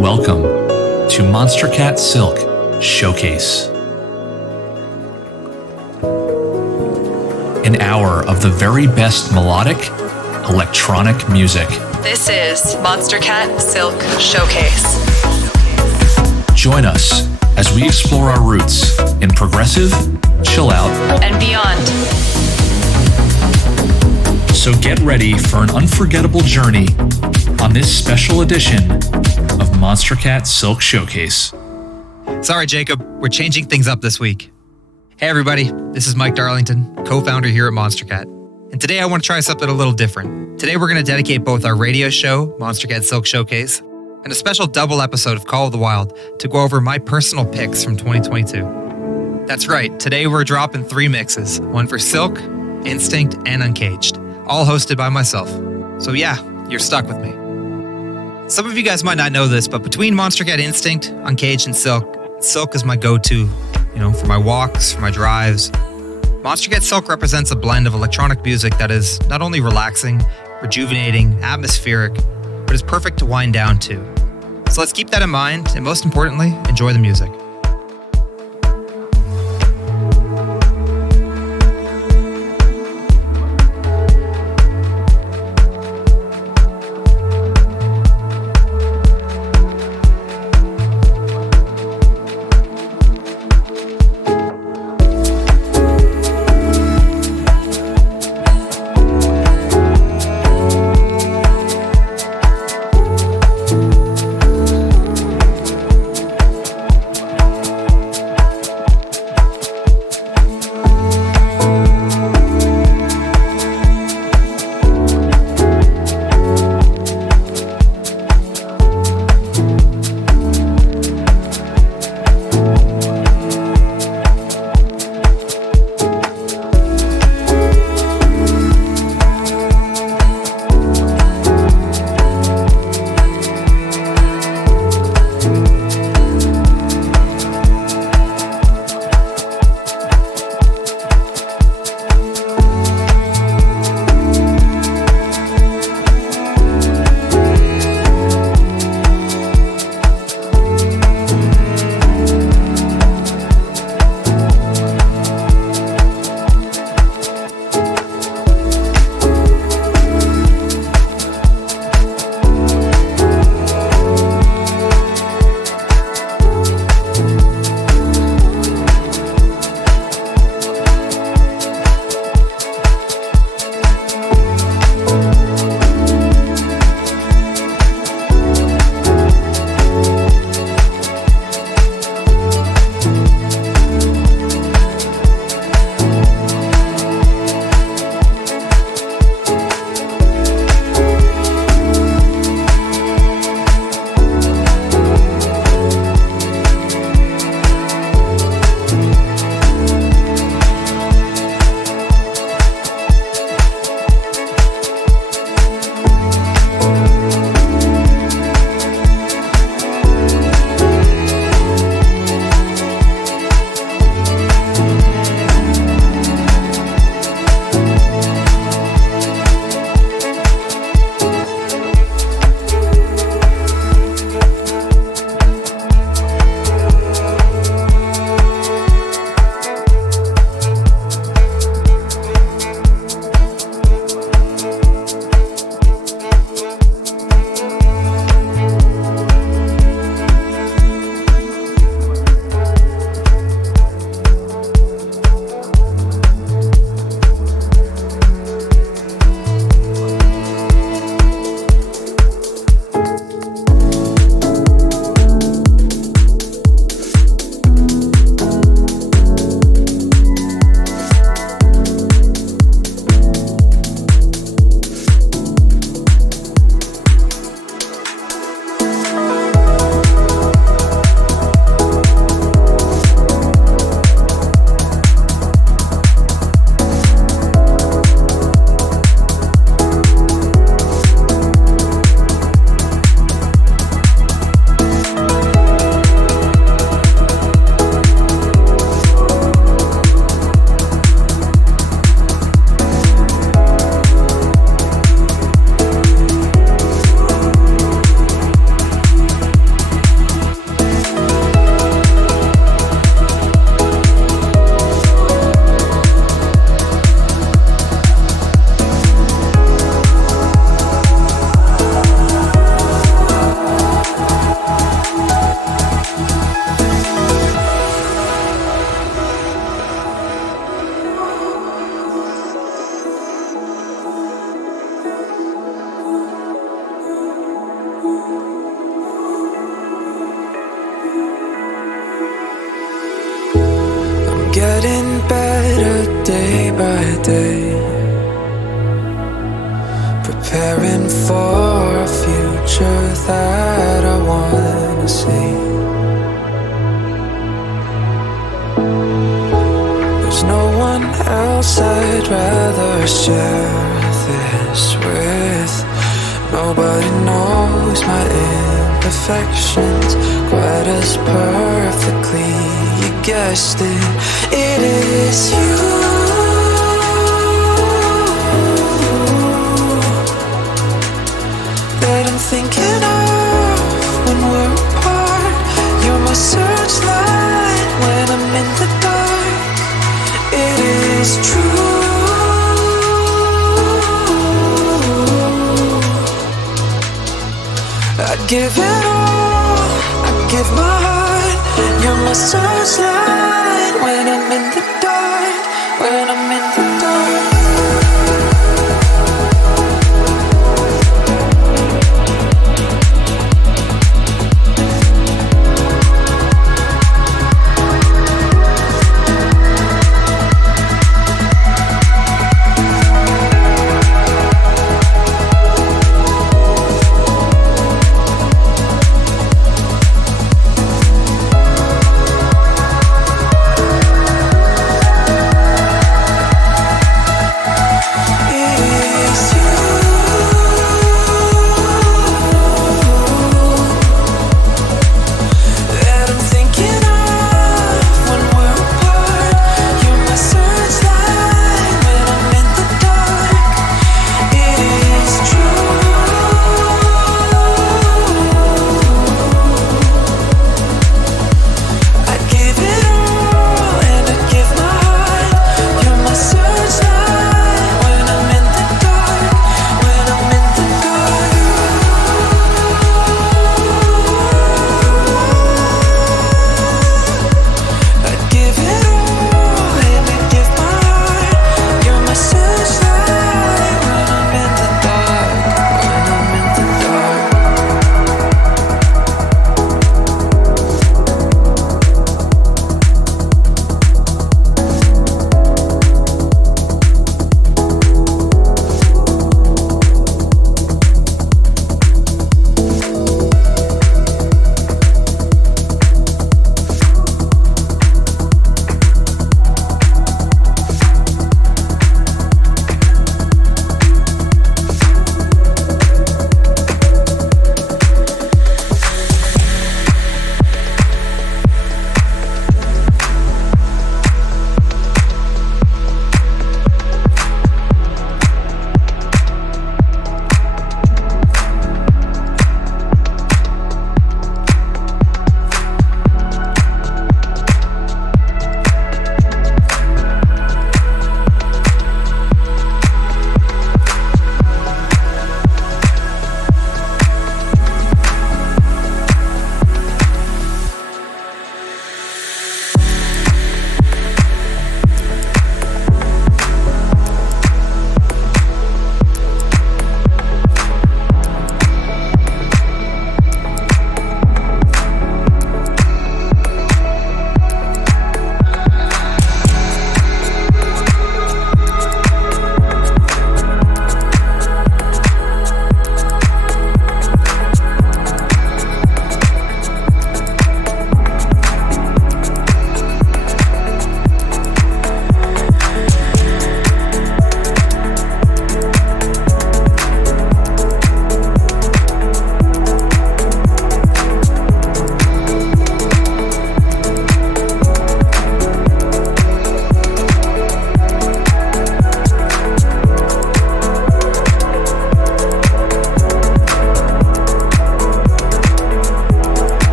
Welcome to Monstercat Silk Showcase. An hour of the very best melodic electronic music. This is Monstercat Silk Showcase. Join us as we explore our roots in progressive, chill out, and beyond. So get ready for an unforgettable journey on this special edition of Monstercat Silk Showcase. Sorry, Jacob, we're changing things up this week. Hey everybody, this is Mike Darlington, co-founder here at Monstercat. And today I want to try something a little different. Today we're going to dedicate both our radio show, Monstercat Silk Showcase, and a special double episode of Call of the Wild to go over my personal picks from 2022. That's right, today we're dropping 3 mixes, one for Silk, Instinct, and Uncaged, all hosted by myself. So yeah, you're stuck with me. Some of you guys might not know this, but between Monstercat Instinct, Uncaged, and Silk is my go-to, for my walks, for my drives. Monstercat Silk represents a blend of electronic music that is not only relaxing, rejuvenating, atmospheric, but is perfect to wind down to. So let's keep that in mind, and most importantly, enjoy the music. getting better day by day, preparing for a future that I wanna see. There's no one else I'd rather share this with. Nobody knows my imperfections quite as perfectly. You guessed it, it is you that I'm thinking of when we're apart. You're my searchlight when I'm in the dark. It is true. I'd give it all, I'd give my heart. You're my searchlight when I'm in the dark, when I'm in the dark.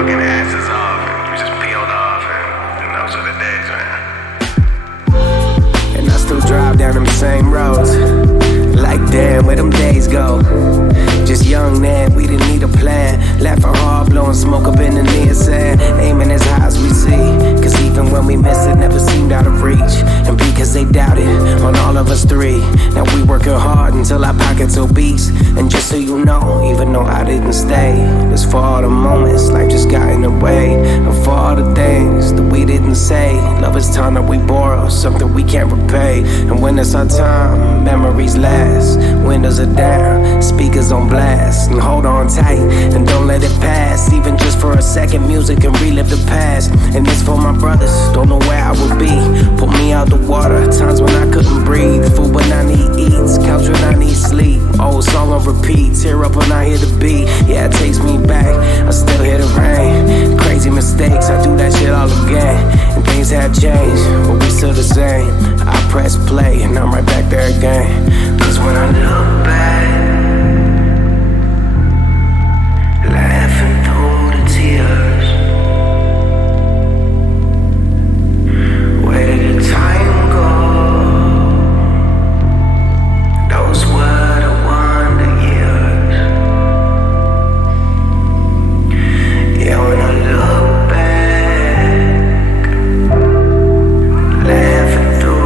fucking asses off. We just peeled off, and those are the days, man. And I still drive down them same roads. Like damn, where them days go? Just young man, we didn't need a plan. Laughing hard, blowing smoke up in the near sand. Aiming as high as we see. Cause even when we missed it, never seemed out of reach. And because they doubted on all of us three. Now we working hard until our pockets obese. And just so you know, even though I didn't stay, it's for all the moments life just got in the way. And for all the things that we didn't say. Love is time that we borrow, something we can't repay. And when it's our time, memories last. Windows are down, speakers on blast. And hold on tight, and don't let it pass. Even just for a second, music can relive the past. And it's for my brothers, don't know where I would be. Pull me out the water, times when I couldn't breathe. Food when I need eats, couch when I need sleep. Old song on repeat, tear up when I hear the beat. Yeah, it takes me back, I still hear the rain. Crazy mistakes, I do that shit all again. And things have changed, but we still the same. I press play, and I'm right back there again. Cause when I look back, laughing through the tears, where did the time go? Those were the wonder years. Yeah, when I look back, laughing through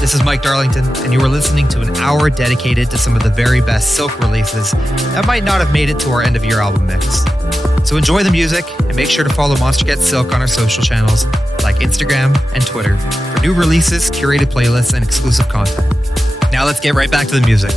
This is Mike Darlington, and you are listening to an hour dedicated to some of the very best Silk releases that might not have made it to our end of year album mix. So enjoy the music and make sure to follow Monstercat Silk on our social channels like Instagram and Twitter for new releases, curated playlists, and exclusive content. Now let's get right back to the music.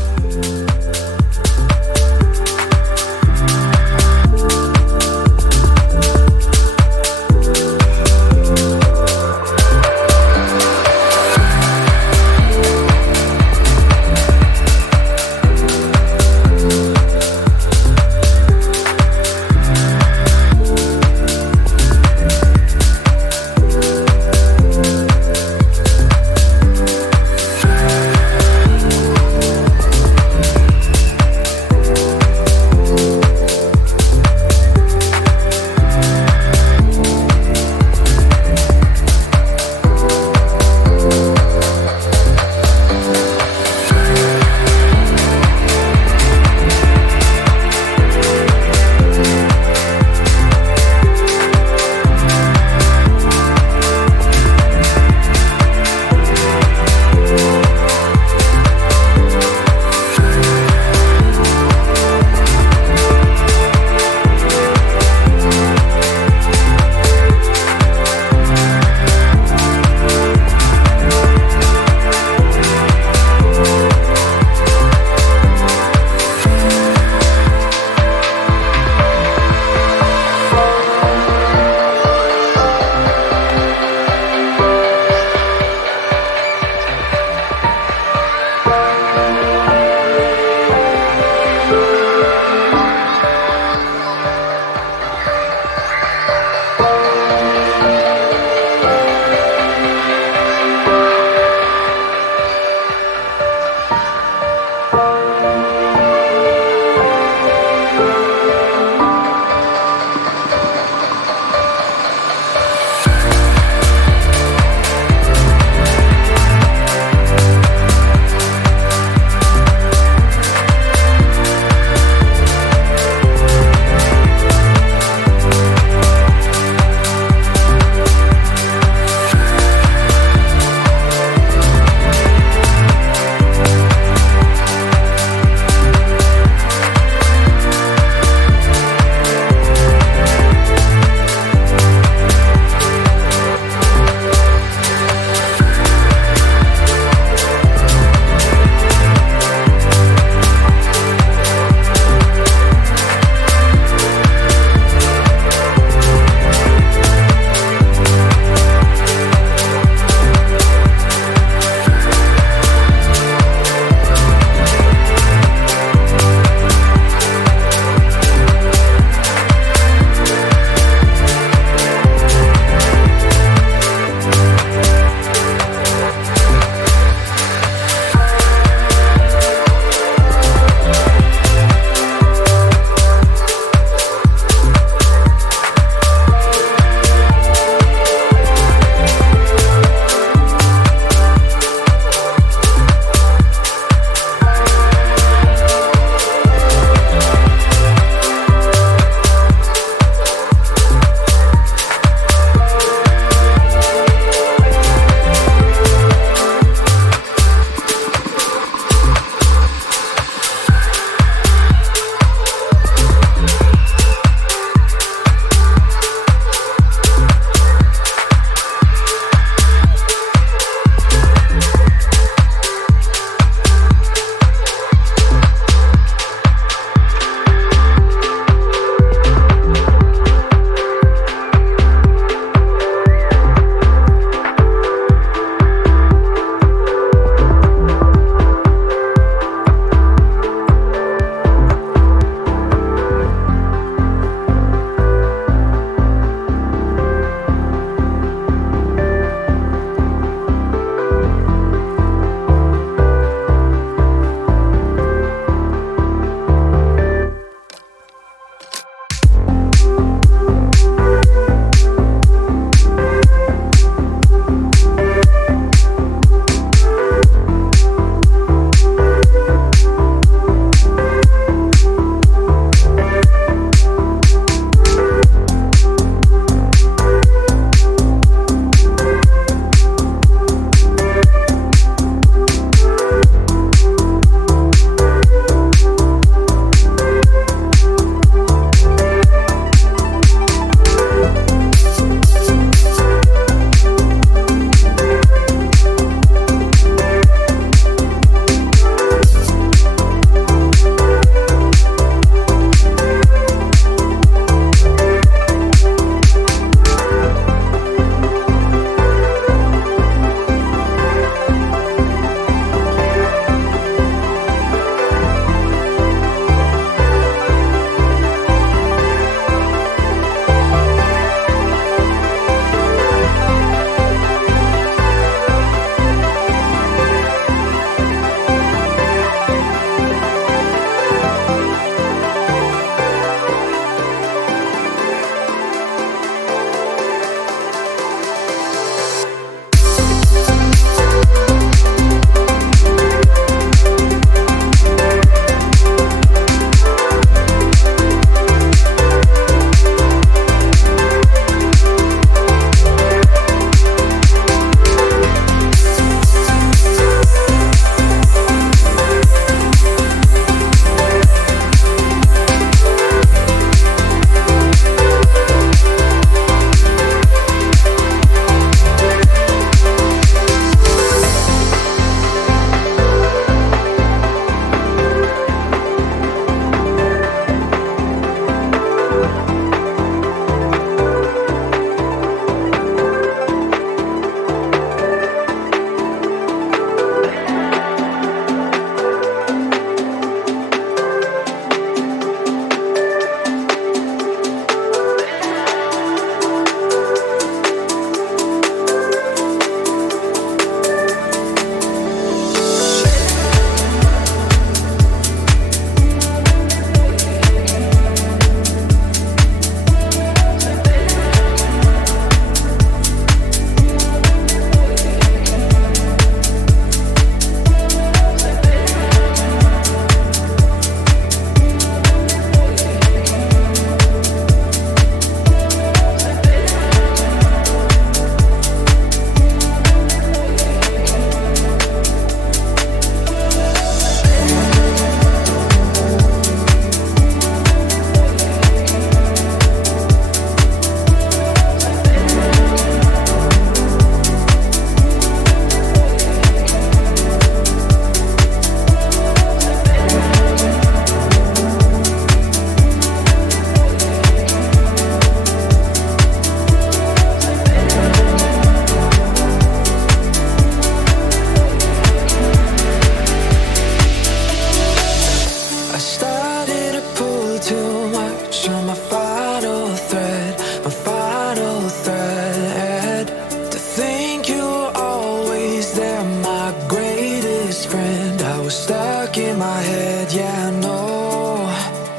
best friend. I was stuck in my head, yeah, I know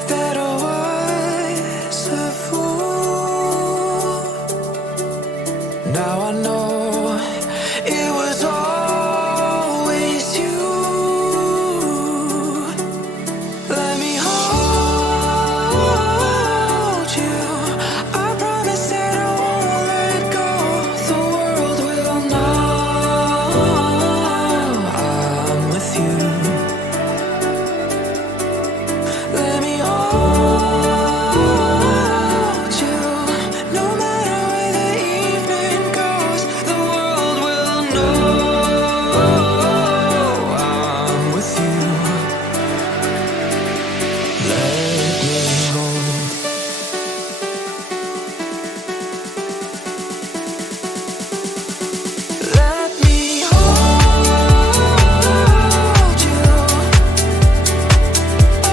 that I was a fool. Now I know it was always you. Let me hold you. I promise that I won't let go. The world will know I'm with you. Let me hold you. No matter where the evening goes, the world will know I'm with you. Let me hold. Let me hold you. Oh,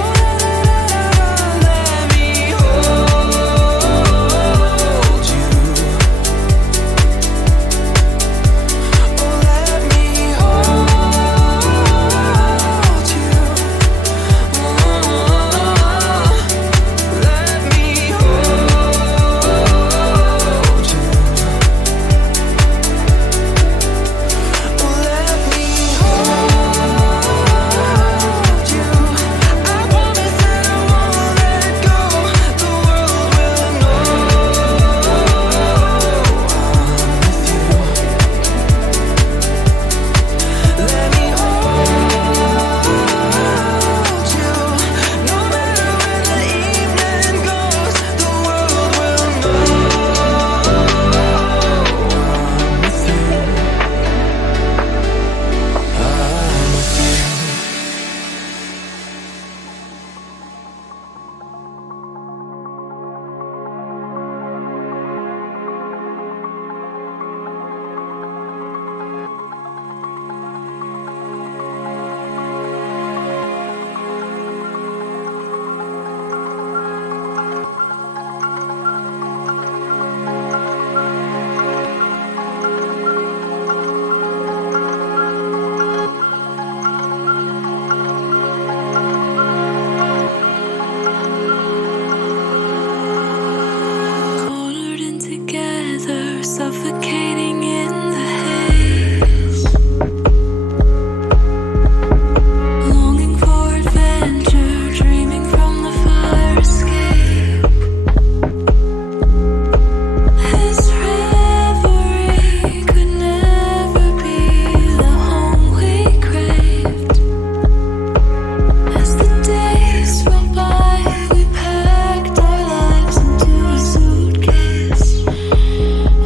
let me hold you. Oh, let me hold you. Let me hold you. Oh, let me hold you. I promise that I won't let go. The world will know I'm with you. Let me hold you. No matter where the evening goes, the world will know I'm with you. I'm with you. Cornered in together, suffocating in the haze. Longing for adventure, dreaming from the fire escape. This reverie could never be the home we craved. As the days went by, we packed our lives into a suitcase,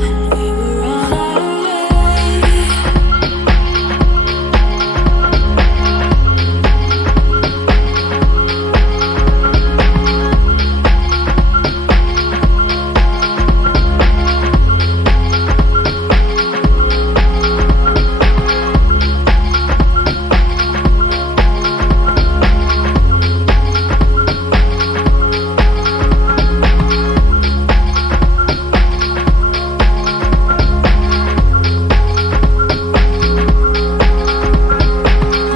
and we were on our way.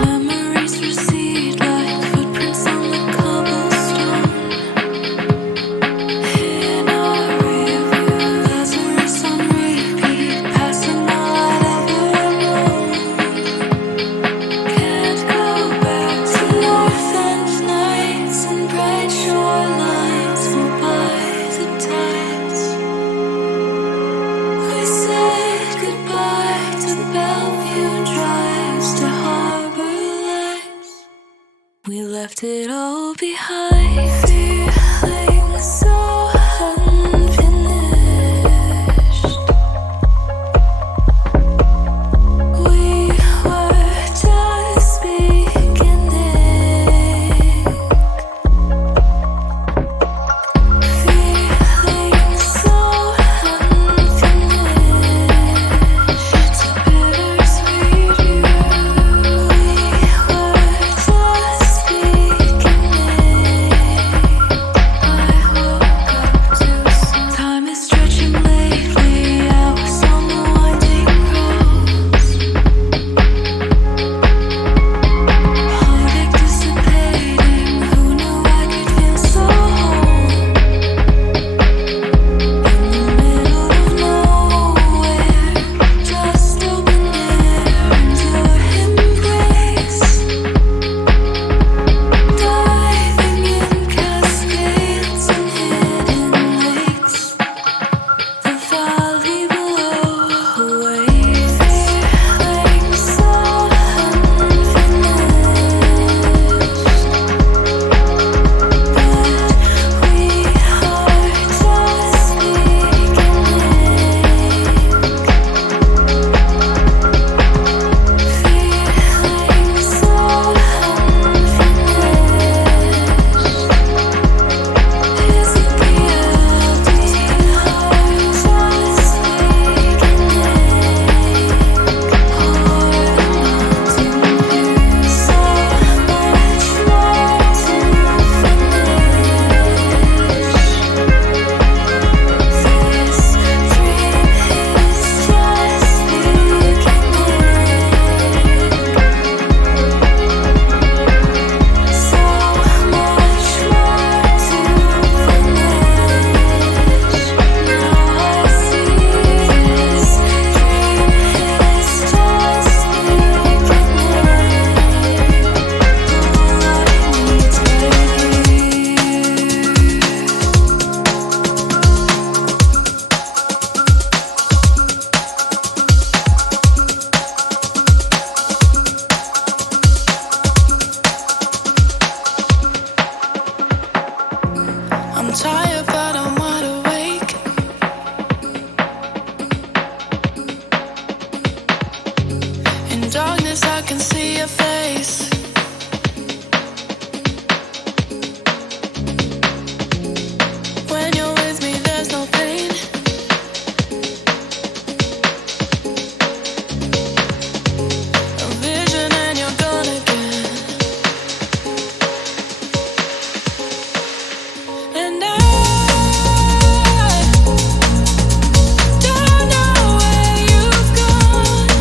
Memories recede like footprints on the cobblestone. In our rearview, Lazarus on repeat, passing all I'd ever known. Can't go back to North End nights and bright shorelines moved by the tides. We said goodbye to Bellevue drives, to harbor lights. We left it all behind, feeling so unfinished. We were just beginning, feeling so unfinished. It's a bittersweet view. We were just beginning. place. When you're with me, there's no pain. A vision and you're gone again. And I don't know where you've gone,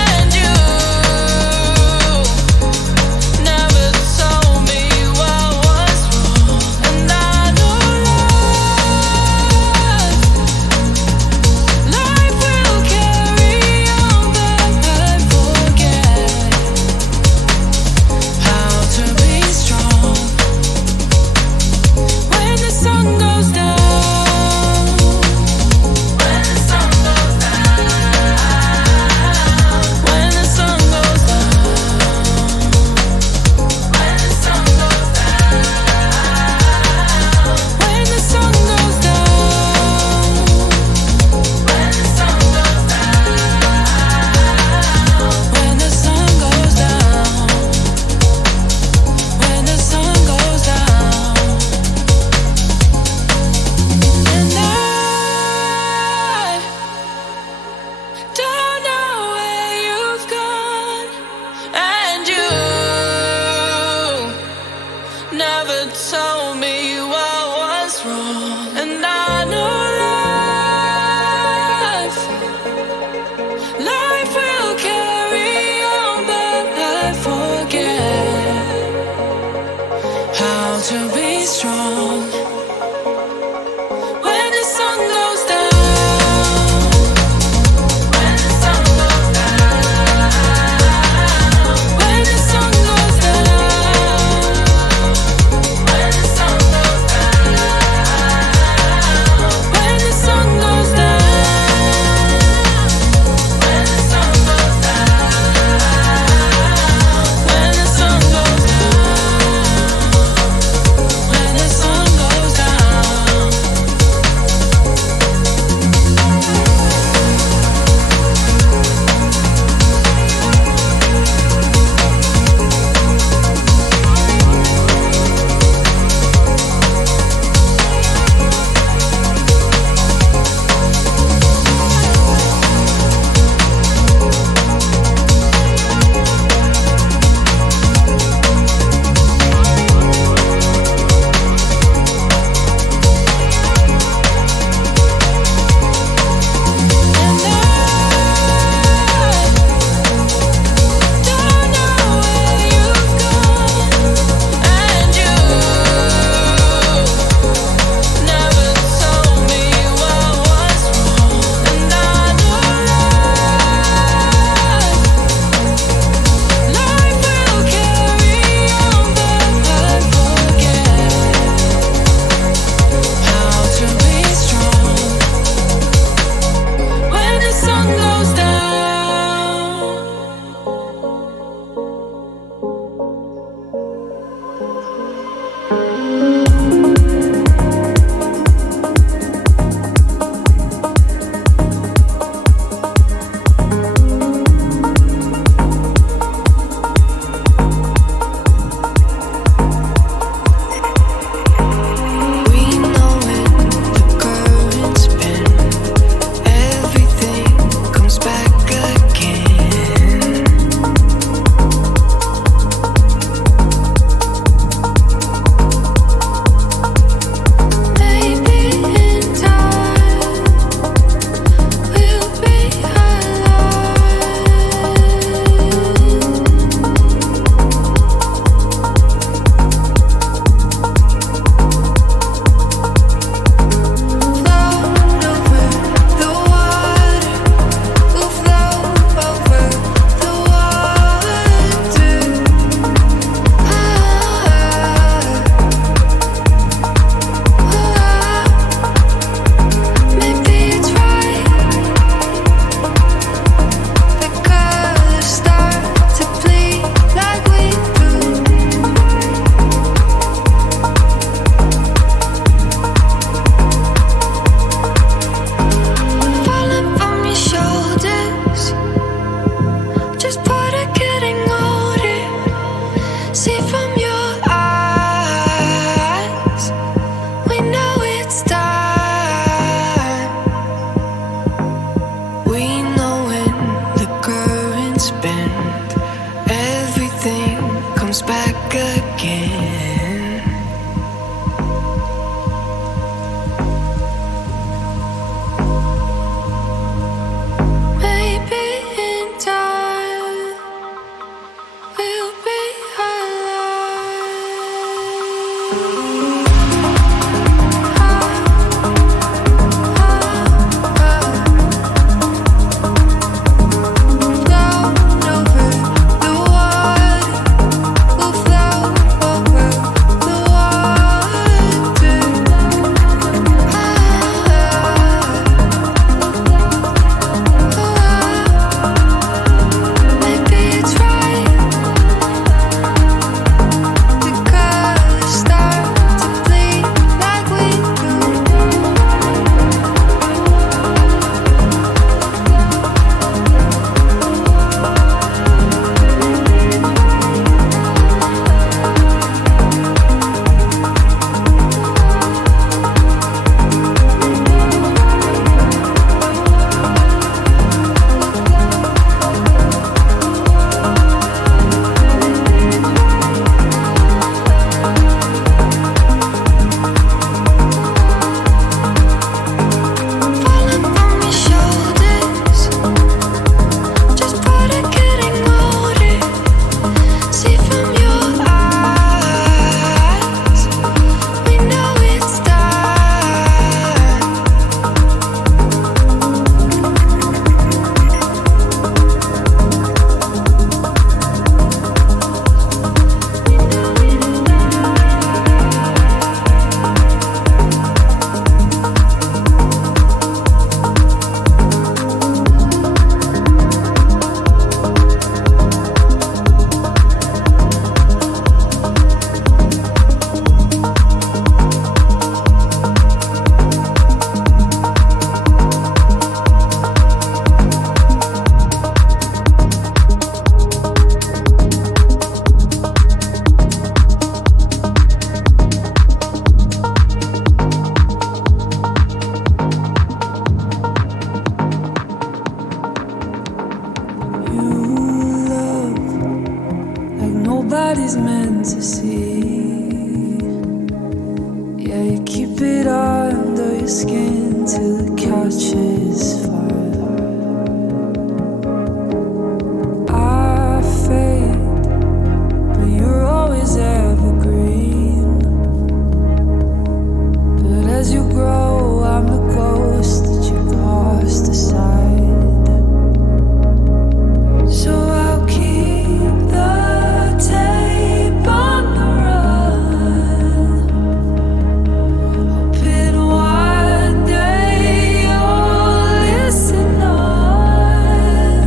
and you never told me what was wrong. And I know life will carry on, but I forget how to be strong when the sun goes down. When the sun goes down. When the sun goes down. When the sun goes down. When the sun goes down. When the sun goes down. When the sun goes down. When the sun goes down. And I don't know where you've gone, and you never told me what was wrong. And I know life will carry on, but I forget how to be strong when the sun goes down. When the sun goes down. When the sun goes down. When the sun goes down. nobody's meant to see. Yeah, you keep it under your skin till it catches fire. I fade, but you're always evergreen. But as you grow, I'm the ghost that you cast aside. So I'll keep the tape on the run, hoping one day you'll listen on,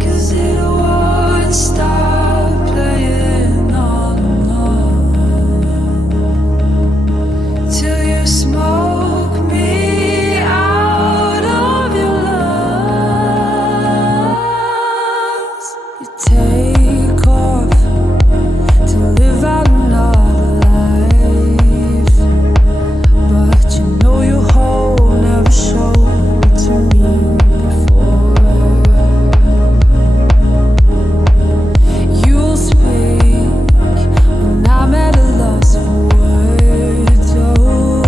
'cause it won't stop playing on and on till you smoke me out of your lungs. You take off to live out another life, but you know your whole never showed it to me before. You'll speak when I'm at a loss for words. Oh,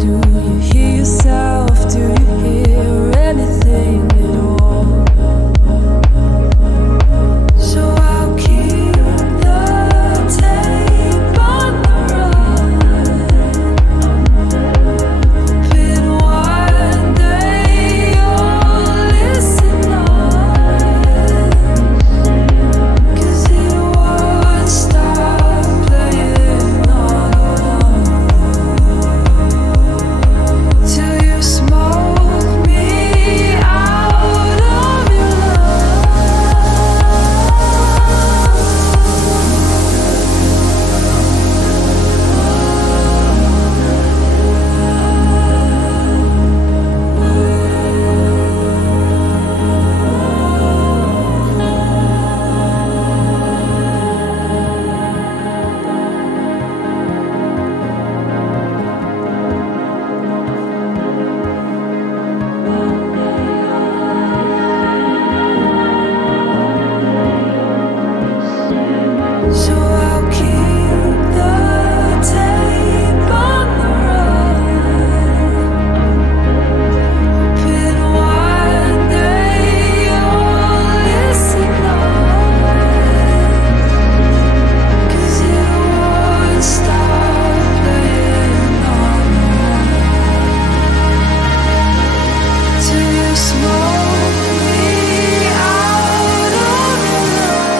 do you hear yourself? Do you hear anything at all? So I'll keep the tape on the run, hoping one day you'll listen on, 'cause it won't stop playing on till you smoke me out of your So I'll keep the tape on the run, hoping one day you'll listen on, 'cause it won't stop playing on till you smoke me out of your lungs.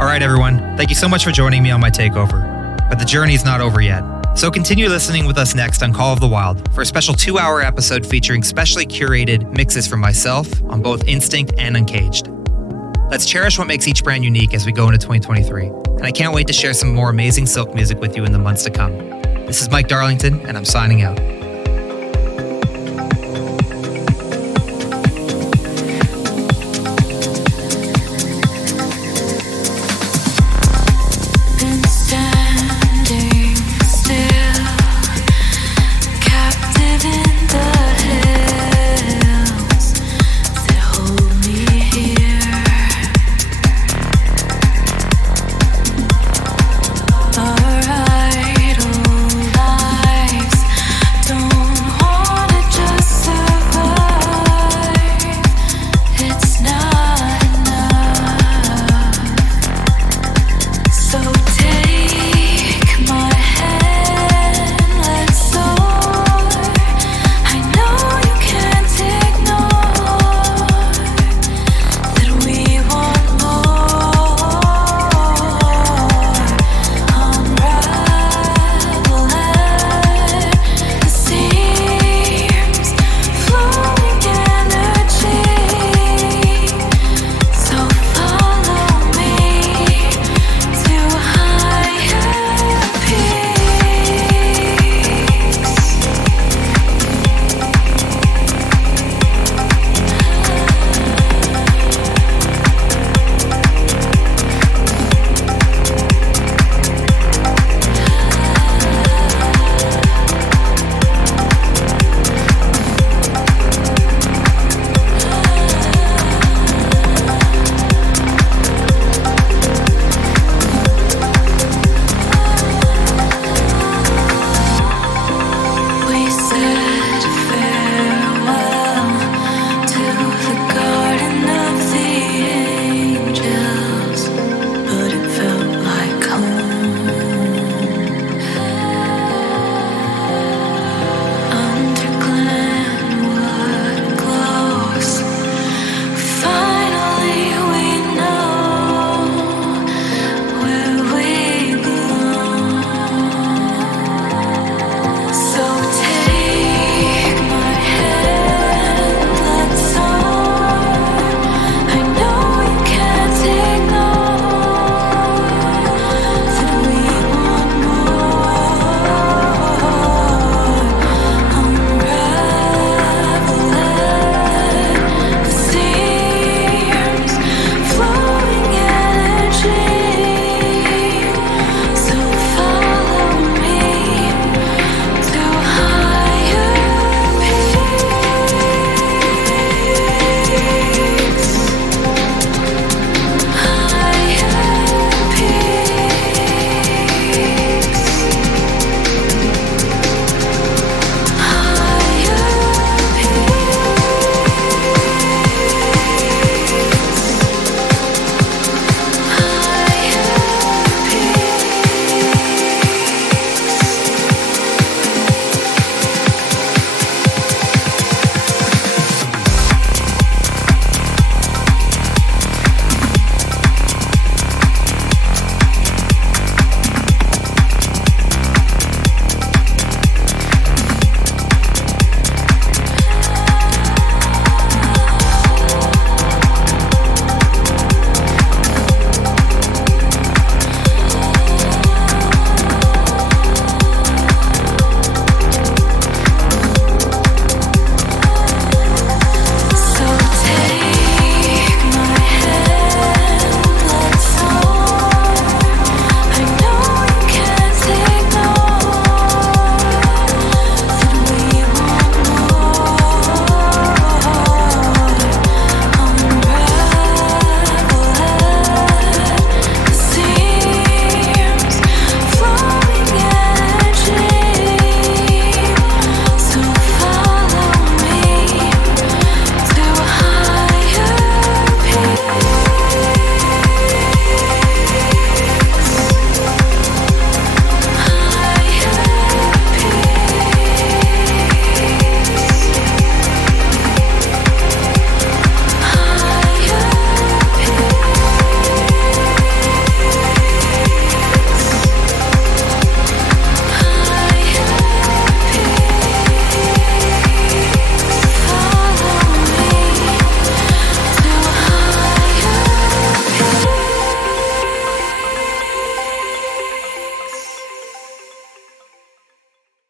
All right, everyone. Thank you so much for joining me on my takeover. But the journey's not over yet. So continue listening with us next on Call of the Wild for a special 2-hour episode featuring specially curated mixes from myself on both Instinct and Uncaged. Let's cherish what makes each brand unique as we go into 2023. And I can't wait to share some more amazing Silk music with you in the months to come. This is Mike Darlington, and I'm signing out.